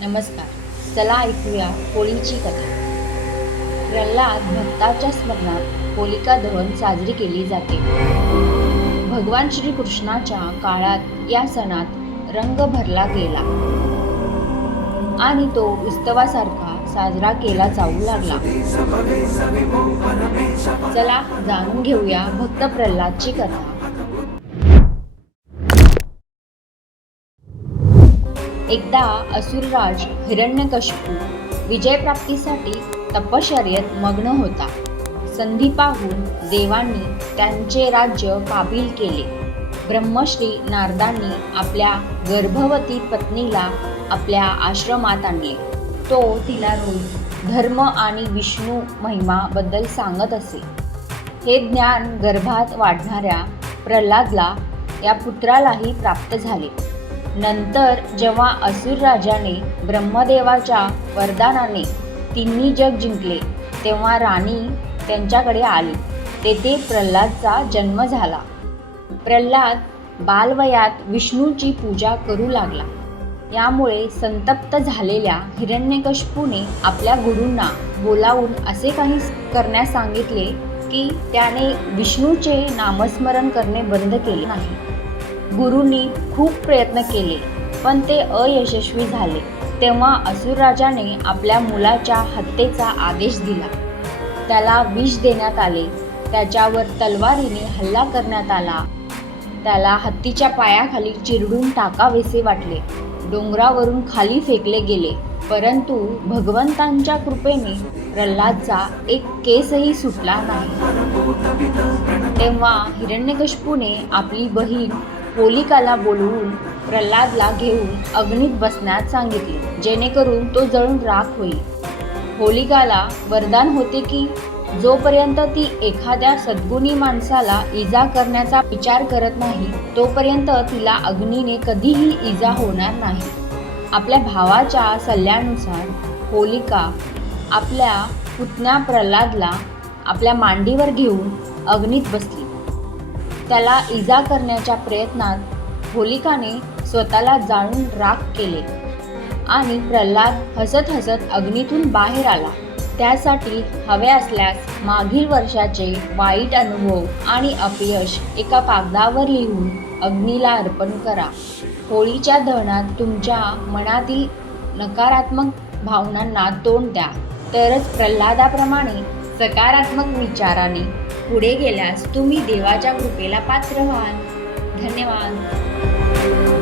नमस्कार. चला ऐकूया होळीची कथा. प्रल्हाद भक्ताच्या स्मरणात होलिका दहन साजरी केली जाते. भगवान श्रीकृष्णाच्या काळात या सणात रंग भरला गेला. आणि तो उत्सवासारखा साजरा केला जाऊ लागला. चला जाणून घेऊया भक्त प्रल्हादची कथा. एकदा असुरराज हिरण्यकशपू विजयप्राप्तीसाठी तपश्चर्येत मग्न होता. संधी पाहून देवांनी त्यांचे राज्य काबील केले. ब्रह्मश्री नारदांनी आपल्या गर्भवती पत्नीला आपल्या आश्रमात आणले. तो तिला रोज धर्म आणि विष्णू महिमाबद्दल सांगत असे. हे ज्ञान गर्भात वाढणाऱ्या प्रल्हादला या पुत्रालाही प्राप्त झाले. नंतर जेव्हा असुर राजाने ब्रह्मदेवाच्या वरदानाने तिन्ही जग जिंकले तेव्हा राणी त्यांच्याकडे आली. तेथे प्रल्हादचा जन्म झाला. प्रल्हाद बालवयात विष्णूची पूजा करू लागला. यामुळे संतप्त झालेल्या हिरण्यकशपूने आपल्या गुरूंना बोलावून असे काही करण्यास सांगितले की त्याने विष्णूचे नामस्मरण करणे बंद केले नाही. गुरूंनी खूप प्रयत्न केले पण ते अयशस्वी झाले. तेव्हा असुर राजाने आपल्या मुलाच्या हत्येचा आदेश दिला. त्याला विष देण्यात आले. त्याच्यावर तलवारीने हल्ला करण्यात आला. त्याला हत्तीच्या पायाखाली चिरडून टाकावेसे वाटले. डोंगरावरून खाली फेकले गेले. परंतु भगवंतांच्या कृपेने प्रल्हादचा एक केसही सुटला नाही. तेव्हा हिरण्यकशपूने आपली बहीण होलिकाला बोलवून प्रल्हादला घेऊन अग्नीत बसण्यात सांगितले. जेणेकरून तो जळून राख होईल. होलिकाला वरदान होते की जोपर्यंत ती एखाद्या सद्गुणी माणसाला इजा करण्याचा विचार करत नाही तोपर्यंत तिला अग्नीने कधीही इजा होणार नाही. आपल्या भावाच्या सल्ल्यानुसार होलिका आपल्या पुतण्या प्रल्हादला आपल्या मांडीवर घेऊन अग्नीत बसली. त्याला इजा करण्याच्या प्रयत्नात होलिकाने स्वतःला जाळून राख केले. आणि प्रल्हाद हसत हसत अग्नीतून बाहेर आला. त्यासाठी हवे असल्यास मागील वर्षाचे वाईट अनुभव आणि अपयश एका कागदावर लिहून अग्नीला अर्पण करा. होळीच्या दहनात तुमच्या मनातील नकारात्मक भावनांना तोंड द्या. तरच प्रल्हादाप्रमाणे सकारात्मक विचाराने पुढे गेल्यास तुम्ही देवाच्या कृपेला पात्र व्हाल. धन्यवाद.